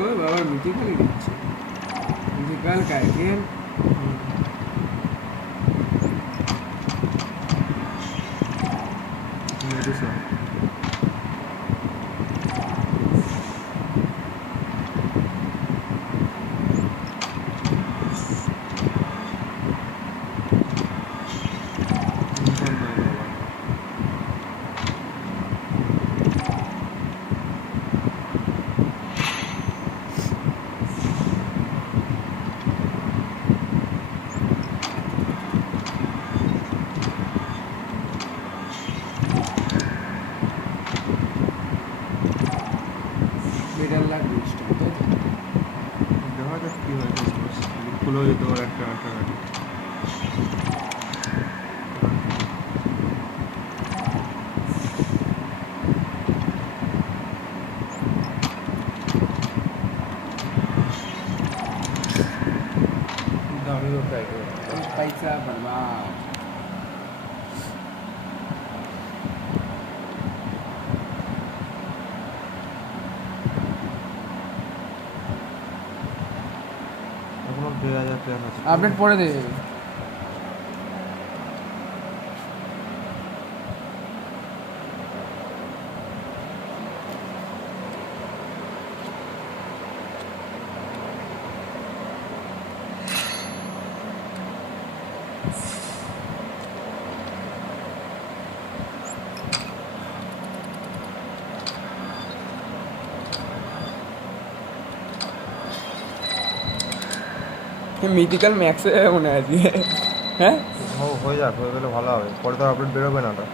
ও বাবার মিটিকালি দিচ্ছে মিটিকাল কাইকেন medicine better লাগবে দেখা যাক কি হয় খুলেও যেতে পারে একটা গাড়ি दामियों ट्राई करो पैसा बर्बाद এখনো 2000 প্ল্যান আছে আপডেট পরে দিয়ে দেবে মিথিক্যাল ম্যাক্সে মনে হয় আজকে হ্যাঁ হয়ে যাক হয়ে গেলে ভালো হবে পরে তো আপডেট বেরোবে না ওটা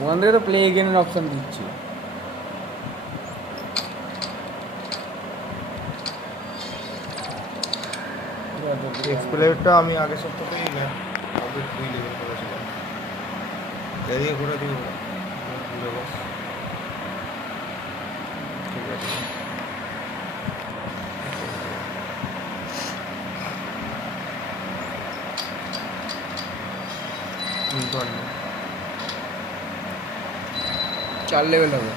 ওখান থেকে তো প্লে এগেনের অপশন দিচ্ছে এক্সপ্লেয়ারটা আমি আগের সপ্তাহেই আপডেট 2 লেভেল করেছিলাম এদিকে ঘুরে দিব ঘুরে বস ঠিক আছে ইন্টারনেট 4 লেভেল হবে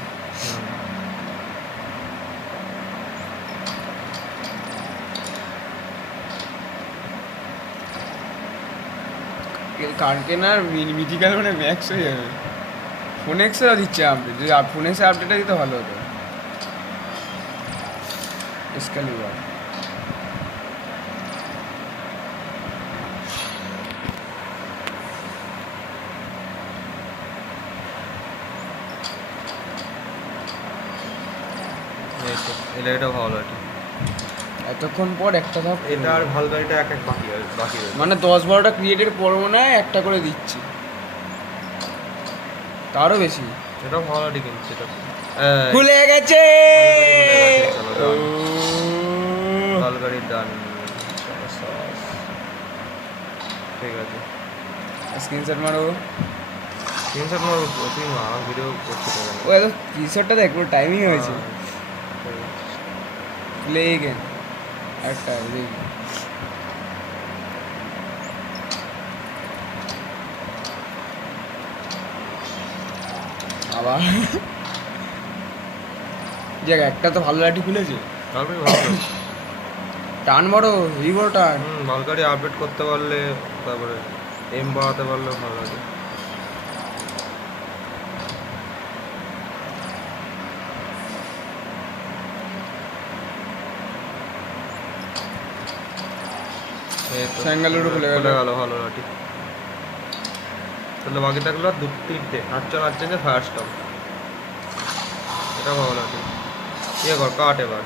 কালকে না মিথিক্যাল মানে ম্যাক্স হয়ে যাবে ফোন এক্সেও দিচ্ছে আপডেট যদি ফোন এক্সে আপডেটটা দিতে ভালো হতো এক্সকালিবার এটা ভালো এটা এতক্ষণ পর একটা ধাপ এটা আর ভাল গাড়িটা এক এক বাকি রয়েছে মানে 10-12টা ক্রিয়েটের পরও না একটা করে দিচ্ছি তারও বেশি এটাও ভালো গাড়ি কিনছে এটা খুলে গেছে ভাল গাড়ি ডান ঠিক আছে স্ক্রিনশট মারো স্ক্রিনশট মারো তুই আমার ভিডিও করতে পারবে ও এত টি-শার্টটা দেখ পুরো টাইমিং হয়েছে প্লে এগেন একটা দেখি আবার দেখ একটা তো ভালো লাঠি খুলেছে তারপরে ভালো টান বড় হেভি বড় টান ভালো গাড়ি আপডেট করতে পারলে তারপরে এম বাড়াতে পারলে ভালো লাগে স্যাঙ্গালুরু খুলে গেল ভালো লাঠি তাহলে বাকি থাকলো আর তিনটে আটজন যে ফায়ার স্টপ এটা ভালো লাঠি ইয়ে কর কাট এবার